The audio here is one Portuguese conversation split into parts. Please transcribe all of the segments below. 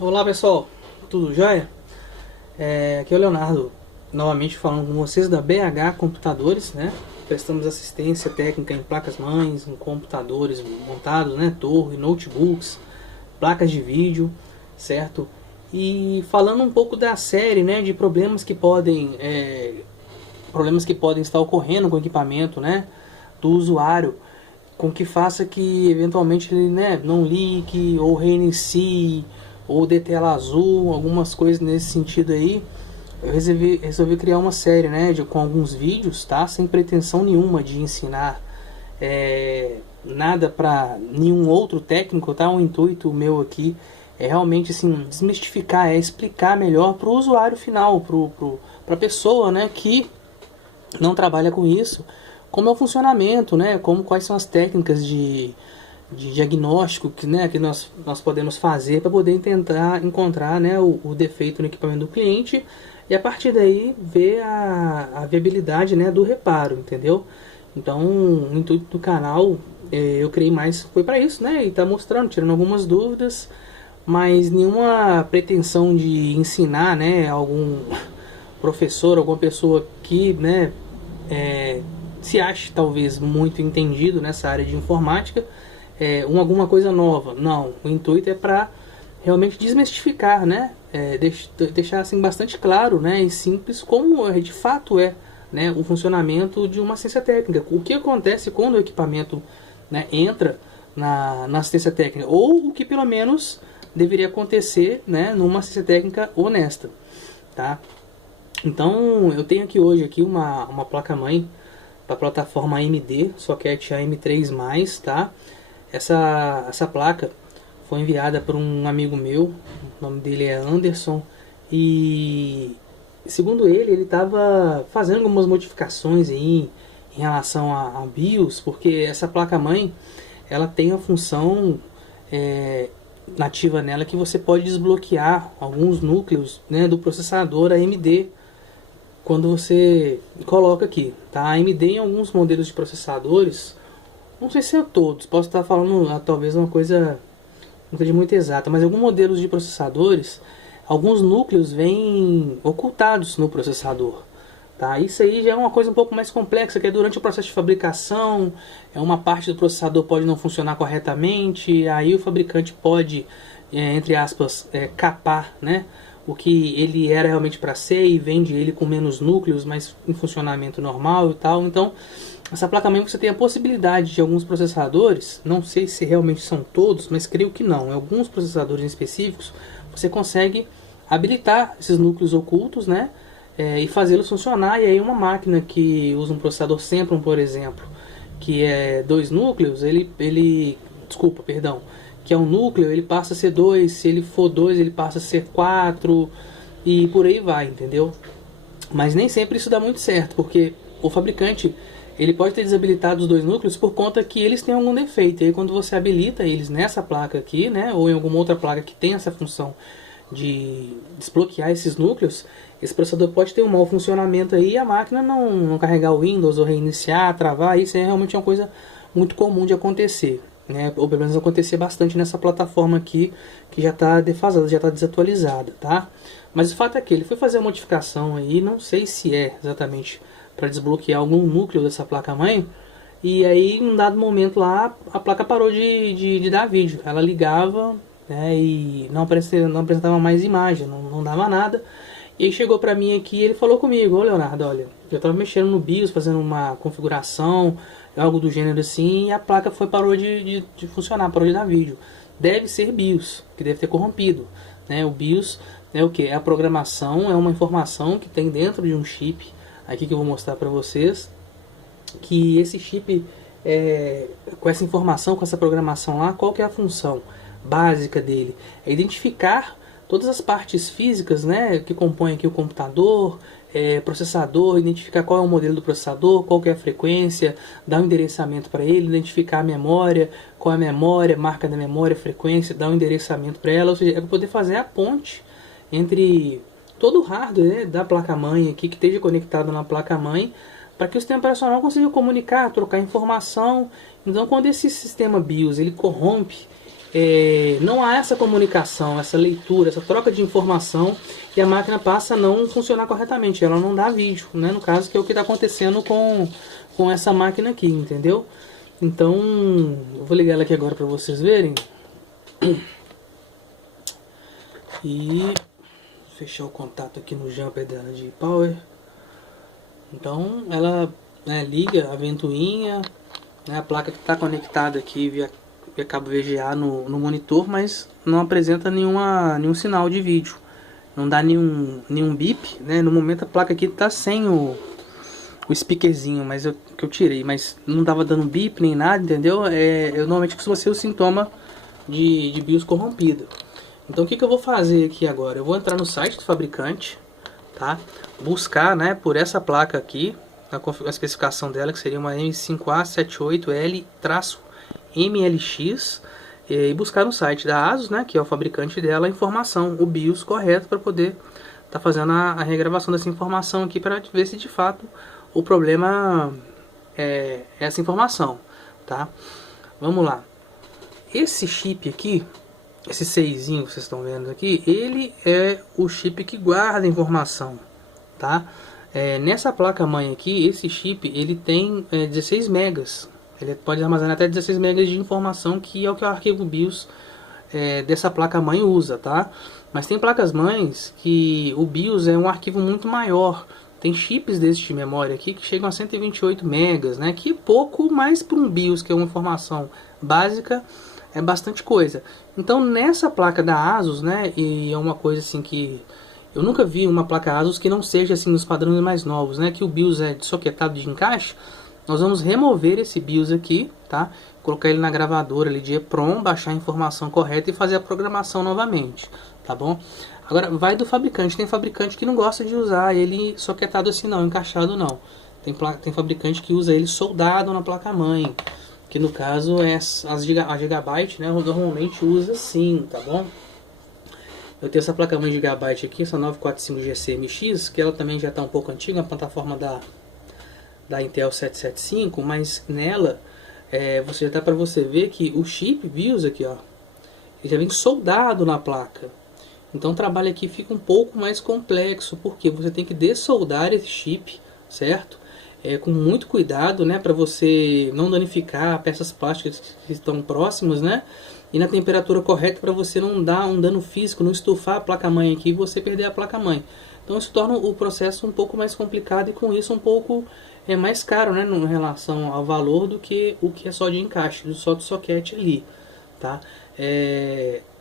Olá pessoal, tudo jóia? Aqui é o Leonardo, novamente falando com vocês da BH Computadores, né? Prestamos assistência técnica em placas-mães, em computadores montados, né? Torre, notebooks, placas de vídeo, certo? E falando um pouco da série, né? De problemas que podem estar ocorrendo com o equipamento, né? Do usuário, com que faça que eventualmente ele, né, não ligue ou reinicie ou dê tela azul, algumas coisas nesse sentido aí. Eu resolvi criar uma série, né, com alguns vídeos, tá, sem pretensão nenhuma de ensinar nada para nenhum outro técnico, tá. O intuito meu aqui é realmente assim desmistificar, explicar melhor para o usuário final, para a pessoa, né, que não trabalha com isso, como é o funcionamento, né? Quais são as técnicas de diagnóstico que nós podemos fazer para poder tentar encontrar, né, o defeito no equipamento do cliente e a partir daí ver a viabilidade, né, do reparo, entendeu? Então, o intuito do canal eu criei mais foi para isso, né? E tá mostrando, tirando algumas dúvidas, mas nenhuma pretensão de ensinar, né, algum professor, alguma pessoa que, né, se ache talvez muito entendido nessa área de informática, alguma coisa nova. Não, o intuito é para realmente desmistificar, né? Deixar assim bastante claro, né, e simples como de fato é, né, o funcionamento de uma assistência técnica. O que acontece quando o equipamento, né, entra na assistência técnica, ou o que pelo menos deveria acontecer, né, numa assistência técnica honesta, tá? Então eu tenho aqui hoje uma placa-mãe para a plataforma AMD, socket AM3+, tá? Essa placa foi enviada por um amigo meu, o nome dele é Anderson, e segundo ele estava fazendo algumas modificações aí em relação a BIOS, porque essa placa-mãe ela tem a função nativa nela que você pode desbloquear alguns núcleos, né, do processador AMD quando você coloca aqui, tá? A AMD em alguns modelos de processadores, não sei se é todos, posso estar falando talvez uma coisa não seja muito exata, mas em alguns modelos de processadores, alguns núcleos vêm ocultados no processador, tá? Isso aí já é uma coisa um pouco mais complexa, que é durante o processo de fabricação, uma parte do processador pode não funcionar corretamente, aí o fabricante pode, entre aspas, capar, né, o que ele era realmente para ser e vende ele com menos núcleos, mas em funcionamento normal e tal. Então, essa placa-mãe você tem a possibilidade de alguns processadores, não sei se realmente são todos, mas creio que não. Em alguns processadores específicos, você consegue habilitar esses núcleos ocultos, né, e fazê-los funcionar. E aí uma máquina que usa um processador Sempron, por exemplo, que é 2 núcleos, desculpa, perdão, que é um núcleo, ele passa a ser 2, se ele for 2 ele passa a ser 4 e por aí vai, entendeu? Mas nem sempre isso dá muito certo, porque o fabricante ele pode ter desabilitado os 2 núcleos por conta que eles têm algum defeito. E aí quando você habilita eles nessa placa aqui, né, ou em alguma outra placa que tem essa função de desbloquear esses núcleos, esse processador pode ter um mau funcionamento aí e a máquina não carregar o Windows ou reiniciar, travar. Isso é realmente uma coisa muito comum de acontecer, né? Ou pelo menos acontecer bastante nessa plataforma aqui, que já está defasada, já está desatualizada, tá? Mas o fato é que ele foi fazer a modificação aí, não sei se é exatamente para desbloquear algum núcleo dessa placa-mãe, e aí em um dado momento lá a placa parou de dar vídeo, ela ligava, né, e não apresentava mais imagem, não dava nada. E aí chegou para mim aqui e ele falou comigo: ô Leonardo, olha, eu estava mexendo no BIOS, fazendo uma configuração, algo do gênero assim, e a placa parou de funcionar, parou de dar vídeo. Deve ser BIOS, que deve ter corrompido, né? O BIOS é o que? É a programação, é uma informação que tem dentro de um chip, aqui que eu vou mostrar para vocês, que esse chip, com essa informação, com essa programação lá, qual que é a função básica dele? É identificar todas as partes físicas, né, que compõem aqui o computador, processador, identificar qual é o modelo do processador, qual que é a frequência, dar um endereçamento para ele, identificar a memória, qual é a memória, marca da memória, frequência, dar um endereçamento para ela, ou seja, é para poder fazer a ponte entre todo o hardware, né, da placa-mãe aqui, que esteja conectado na placa-mãe, para que o sistema operacional consiga comunicar, trocar informação. Então, quando esse sistema BIOS ele corrompe, não há essa comunicação, essa leitura, essa troca de informação, e a máquina passa a não funcionar corretamente, ela não dá vídeo, né? No caso, que é o que está acontecendo com essa máquina aqui, entendeu? Então, eu vou ligar ela aqui agora para vocês verem. E fechar o contato aqui no jumper dela de power. Então, ela, né, liga a ventoinha, né, a placa que está conectada aqui via cabo VGA no monitor, mas não apresenta nenhum sinal de vídeo. Não dá nenhum bip, né? No momento a placa aqui está sem o speakerzinho, mas que eu tirei, mas não tava dando bip nem nada, entendeu? Eu normalmente costuma ser o sintoma de BIOS corrompida. Então o que eu vou fazer aqui agora? Eu vou entrar no site do fabricante, tá? Buscar, né, por essa placa aqui, a especificação dela, que seria uma M5A78L-MLX, e buscar no site da ASUS, né, que é o fabricante dela, a informação, o BIOS correto, para poder estar fazendo a regravação dessa informação aqui, para ver se de fato o problema é essa informação, tá? Vamos lá. Esse chip aqui, esse 6zinho que vocês estão vendo aqui, ele é o chip que guarda a informação, tá? Nessa placa mãe aqui, esse chip ele tem 16 megas. Ele pode armazenar até 16 megas de informação, que é o que o arquivo BIOS dessa placa mãe usa, tá? Mas tem placas mães que o BIOS é um arquivo muito maior. Tem chips desse de memória aqui que chegam a 128 megas, né? Que é pouco, mais para um BIOS, que é uma informação básica, é bastante coisa. Então nessa placa da ASUS, né? E é uma coisa assim que eu nunca vi uma placa ASUS que não seja assim nos padrões mais novos, né? Que o BIOS é soquetado de encaixe. Nós vamos remover esse BIOS aqui, tá? Colocar ele na gravadora ali de EEPROM, baixar a informação correta e fazer a programação novamente, tá bom? Agora, vai do fabricante. Tem fabricante que não gosta de usar ele soquetado assim não, encaixado não. Tem fabricante que usa ele soldado na placa-mãe, que no caso é a Gigabyte, né? Normalmente usa assim, tá bom? Eu tenho essa placa-mãe Gigabyte aqui, essa 945GC-MX, que ela também já está um pouco antiga, a plataforma da Intel 775, mas nela você já dá para você ver que o chip BIOS aqui, ó, ele já vem soldado na placa. Então o trabalho aqui fica um pouco mais complexo, porque você tem que dessoldar esse chip, certo? Com muito cuidado, né, para você não danificar peças plásticas que estão próximas, né? E na temperatura correta, para você não dar um dano físico, não estufar a placa-mãe aqui e você perder a placa-mãe. Então isso torna o processo um pouco mais complicado e com isso um pouco mais caro, né, em relação ao valor do que o que é só de encaixe, só do soquete ali, tá?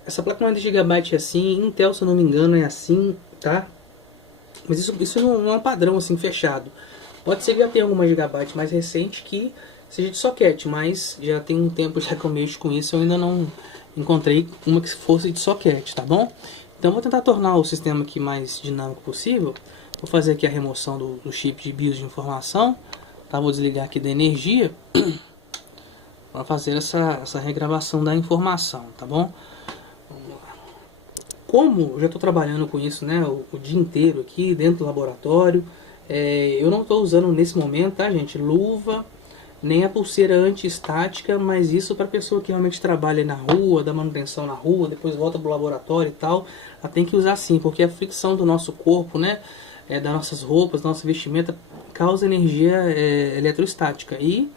Essa placa-mãe de Gigabyte é assim, Intel, se eu não me engano, é assim, tá? Mas isso não é um padrão assim fechado. Pode ser que já tenha alguma Gigabyte mais recente que seja de soquete, mas já tem um tempo já que eu mexo com isso, eu ainda não encontrei uma que fosse de soquete, tá bom? Então vou tentar tornar o sistema aqui mais dinâmico possível. Vou fazer aqui a remoção do chip de BIOS de informação, tá? Vou desligar aqui da energia para fazer essa regravação da informação, tá bom? Vamos lá. Como eu já estou trabalhando com isso, né, o dia inteiro aqui dentro do laboratório, eu não estou usando nesse momento, tá, gente, luva, nem a pulseira anti-estática, mas isso para pessoa que realmente trabalha na rua, dá manutenção na rua, depois volta para o laboratório e tal, ela tem que usar sim, porque a fricção do nosso corpo, né, das nossas roupas, da nossa vestimenta, causa energia eletrostática. E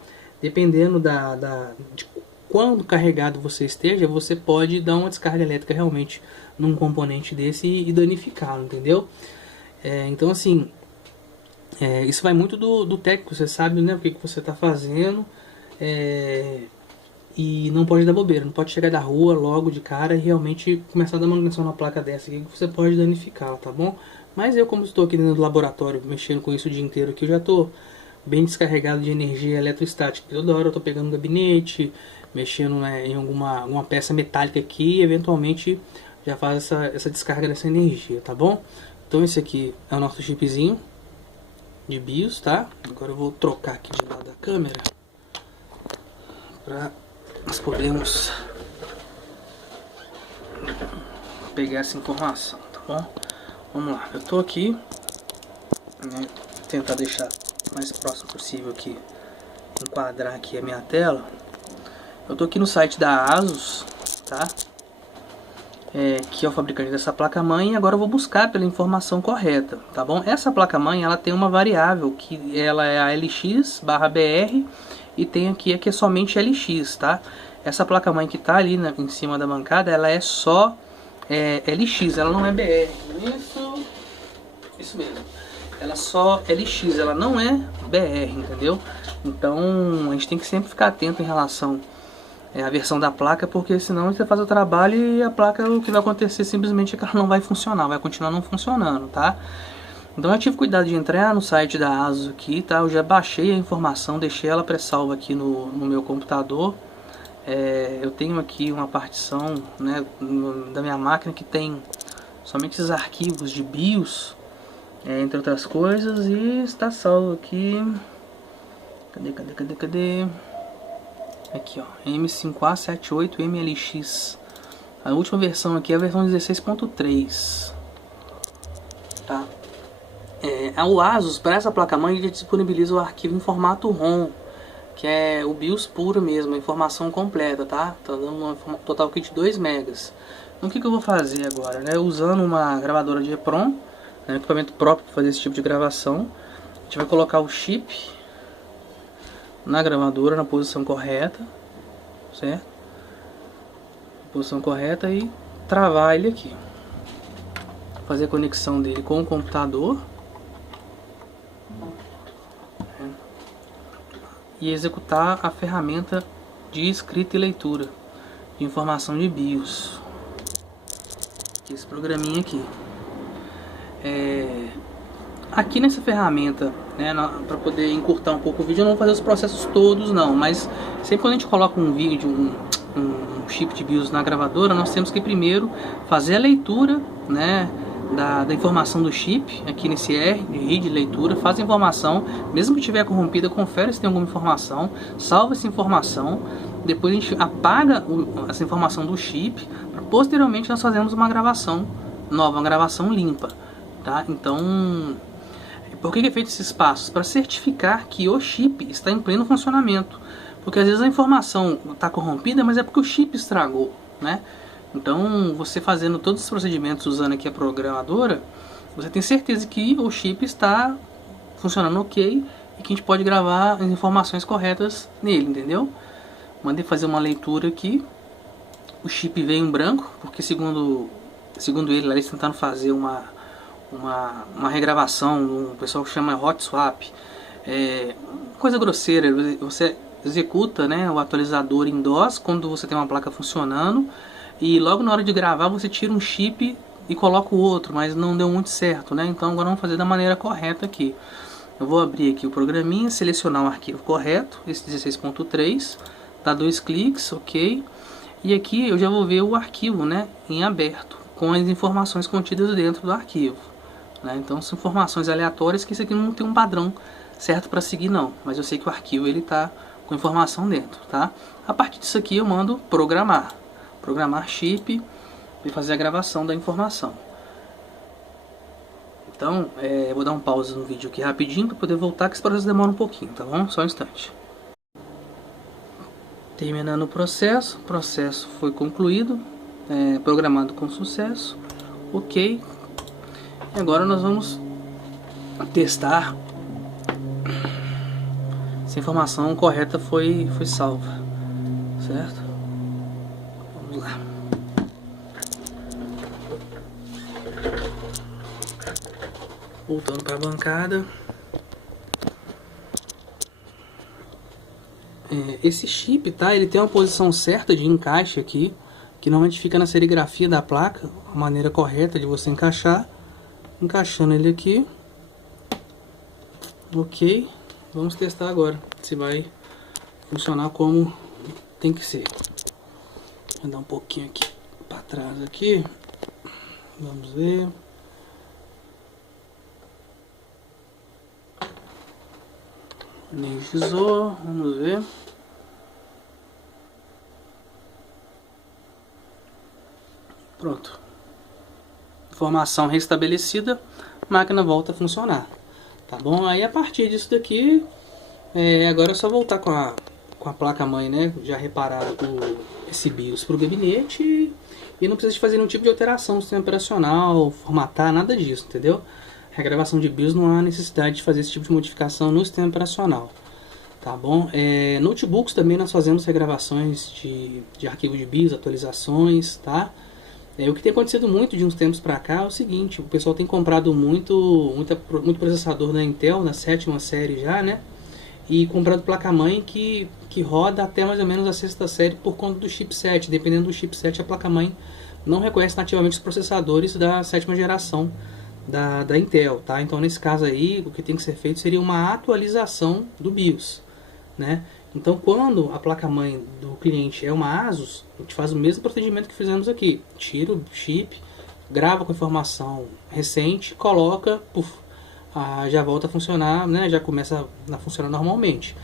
dependendo de quando carregado você esteja, você pode dar uma descarga elétrica realmente num componente desse e danificá-lo, entendeu? Então assim, isso vai muito do técnico, você sabe, né, o que você está fazendo, e não pode dar bobeira, não pode chegar da rua logo de cara e realmente começar a dar manutenção na placa dessa aqui, que você pode danificá-la, tá bom? Mas eu, como estou aqui dentro do laboratório mexendo com isso o dia inteiro aqui, eu já estou bem descarregado de energia eletrostática. Toda hora eu estou pegando um gabinete, mexendo, né, em alguma peça metálica aqui e eventualmente já faz essa descarga dessa energia, tá bom? Então esse aqui é o nosso chipzinho de BIOS, tá? Agora eu vou trocar aqui de lado da câmera para nós podermos pegar essa informação, tá bom? Vamos lá, eu tô aqui, né, tentar deixar o mais próximo possível aqui, enquadrar aqui a minha tela. Eu tô aqui no site da ASUS, tá? Que é o fabricante dessa placa-mãe, e agora eu vou buscar pela informação correta, tá bom? Essa placa-mãe, ela tem uma variável, que ela é a LX/BR, e tem aqui que é somente LX, tá? Essa placa-mãe que tá ali em cima da bancada, ela é só LX, ela não é BR. Isso mesmo. Ela só LX, ela não é BR, entendeu? Então a gente tem que sempre ficar atento em relação à versão da placa, porque senão você faz o trabalho e a placa, o que vai acontecer simplesmente é que ela não vai funcionar, vai continuar não funcionando, tá? Então eu tive cuidado de entrar no site da ASUS aqui, tá? Eu já baixei a informação, deixei ela pré-salva aqui no meu computador. Eu tenho aqui uma partição, né, da minha máquina que tem somente esses arquivos de BIOS, entre outras coisas, e está salvo aqui. Cadê? Aqui, ó, M5A78MLX. A última versão aqui é a versão 16.3, tá? O ASUS, para essa placa-mãe, ele disponibiliza o arquivo em formato ROM, que é o BIOS puro mesmo, a informação completa, tá? Tá dando um total aqui de 2 megas. Então o que eu vou fazer agora, né? Usando uma gravadora de EPROM, um equipamento próprio para fazer esse tipo de gravação, a gente vai colocar o chip na gravadora na posição correta, certo? Posição correta, e travar ele aqui. Fazer a conexão dele com o computador. E executar a ferramenta de escrita e leitura de informação de BIOS. Esse programinha aqui. Aqui nessa ferramenta, né, para poder encurtar um pouco o vídeo, eu não vou fazer os processos todos não, mas sempre quando a gente coloca um vídeo, um chip de BIOS na gravadora, nós temos que primeiro fazer a leitura, né, da informação do chip, aqui nesse R, de read, leitura, faz a informação, mesmo que estiver corrompida, confere se tem alguma informação, salva essa informação, depois a gente apaga essa informação do chip, para posteriormente nós fazemos uma gravação nova, uma gravação limpa, tá? Então, por que é feito esses passos? Para certificar que o chip está em pleno funcionamento, porque às vezes a informação está corrompida, mas é porque o chip estragou, né? Então, você fazendo todos os procedimentos usando aqui a programadora, você tem certeza que o chip está funcionando ok e que a gente pode gravar as informações corretas nele, entendeu? Mandei fazer uma leitura aqui, o chip veio em branco, porque segundo ele, eles tentaram fazer uma regravação, o pessoal chama hot swap, coisa grosseira. Você executa, né, o atualizador em DOS quando você tem uma placa funcionando, e logo na hora de gravar você tira um chip e coloca o outro, mas não deu muito certo, né? Então agora vamos fazer da maneira correta aqui. Eu vou abrir aqui o programinha, selecionar o arquivo correto, esse 16.3, dar 2 cliques, ok, e aqui eu já vou ver o arquivo, né, em aberto, com as informações contidas dentro do arquivo, né? Então são informações aleatórias, que isso aqui não tem um padrão certo para seguir não, mas eu sei que o arquivo ele está com informação dentro, tá? A partir disso aqui eu mando programar chip e fazer a gravação da informação. Então, eu vou dar um pause no vídeo aqui rapidinho para poder voltar, que esse processo demora um pouquinho, tá bom? Só um instante. Terminando o processo foi concluído, programado com sucesso, ok. E agora nós vamos testar se a informação correta foi salva, certo? Vamos lá. Voltando para a bancada. Esse chip, tá? Ele tem uma posição certa de encaixe aqui, que normalmente fica na serigrafia da placa, a maneira correta de você encaixar. Encaixando ele aqui. Ok. Vamos testar agora se vai funcionar como tem que ser. Vou dar um pouquinho aqui para trás aqui. Vamos ver. Energizou, vamos ver. Pronto. Informação restabelecida, a máquina volta a funcionar. Tá bom? Aí a partir disso daqui, agora é só voltar com a placa-mãe, né? Já reparada, o esse BIOS para o gabinete e não precisa de fazer nenhum tipo de alteração no sistema operacional, formatar, nada disso, entendeu? Regravação de BIOS não há necessidade de fazer esse tipo de modificação no sistema operacional, tá bom? Notebooks também nós fazemos regravações de arquivo de BIOS, atualizações, tá? O que tem acontecido muito de uns tempos para cá é o seguinte, o pessoal tem comprado muito processador da Intel, na 7ª série já, né? E comprado placa-mãe que roda até mais ou menos a 6ª série por conta do chipset. Dependendo do chipset, a placa-mãe não reconhece nativamente os processadores da 7ª geração da Intel, tá? Então, nesse caso aí, o que tem que ser feito seria uma atualização do BIOS, né? Então, quando a placa-mãe do cliente é uma ASUS, a gente faz o mesmo procedimento que fizemos aqui. Tira o chip, grava com informação recente, coloca, já volta a funcionar, né? Já começa a funcionar normalmente.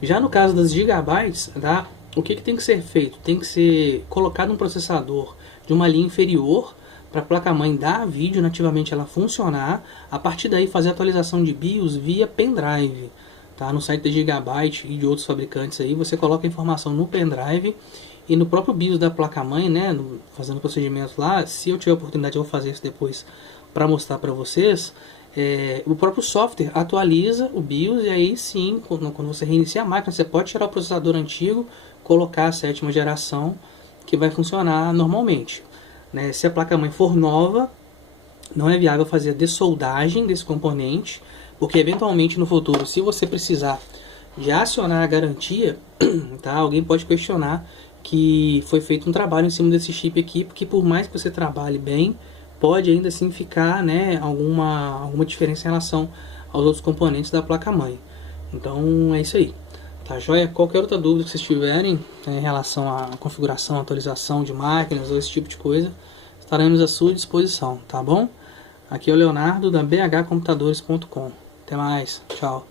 Já no caso das gigabytes, tá? O que tem que ser feito? Tem que ser colocado um processador de uma linha inferior para a placa-mãe dar vídeo nativamente ela funcionar. A partir daí fazer a atualização de BIOS via pendrive. Tá? No site da Gigabyte e de outros fabricantes aí, você coloca a informação no pendrive e no próprio BIOS da placa-mãe, né? Fazendo o procedimento lá. Se eu tiver oportunidade eu vou fazer isso depois para mostrar para vocês. O próprio software atualiza o BIOS e aí sim, quando você reinicia a máquina, você pode tirar o processador antigo, colocar a 7ª geração que vai funcionar normalmente, né? Se a placa-mãe for nova, não é viável fazer a dessoldagem desse componente, porque eventualmente no futuro, se você precisar de acionar a garantia, tá? Alguém pode questionar que foi feito um trabalho em cima desse chip aqui, porque por mais que você trabalhe bem, pode ainda assim ficar, né, alguma diferença em relação aos outros componentes da placa-mãe. Então é isso aí, tá joia? Qualquer outra dúvida que vocês tiverem, né, em relação à configuração, atualização de máquinas ou esse tipo de coisa, estaremos à sua disposição, tá bom? Aqui é o Leonardo da bhcomputadores.com. Até mais, tchau.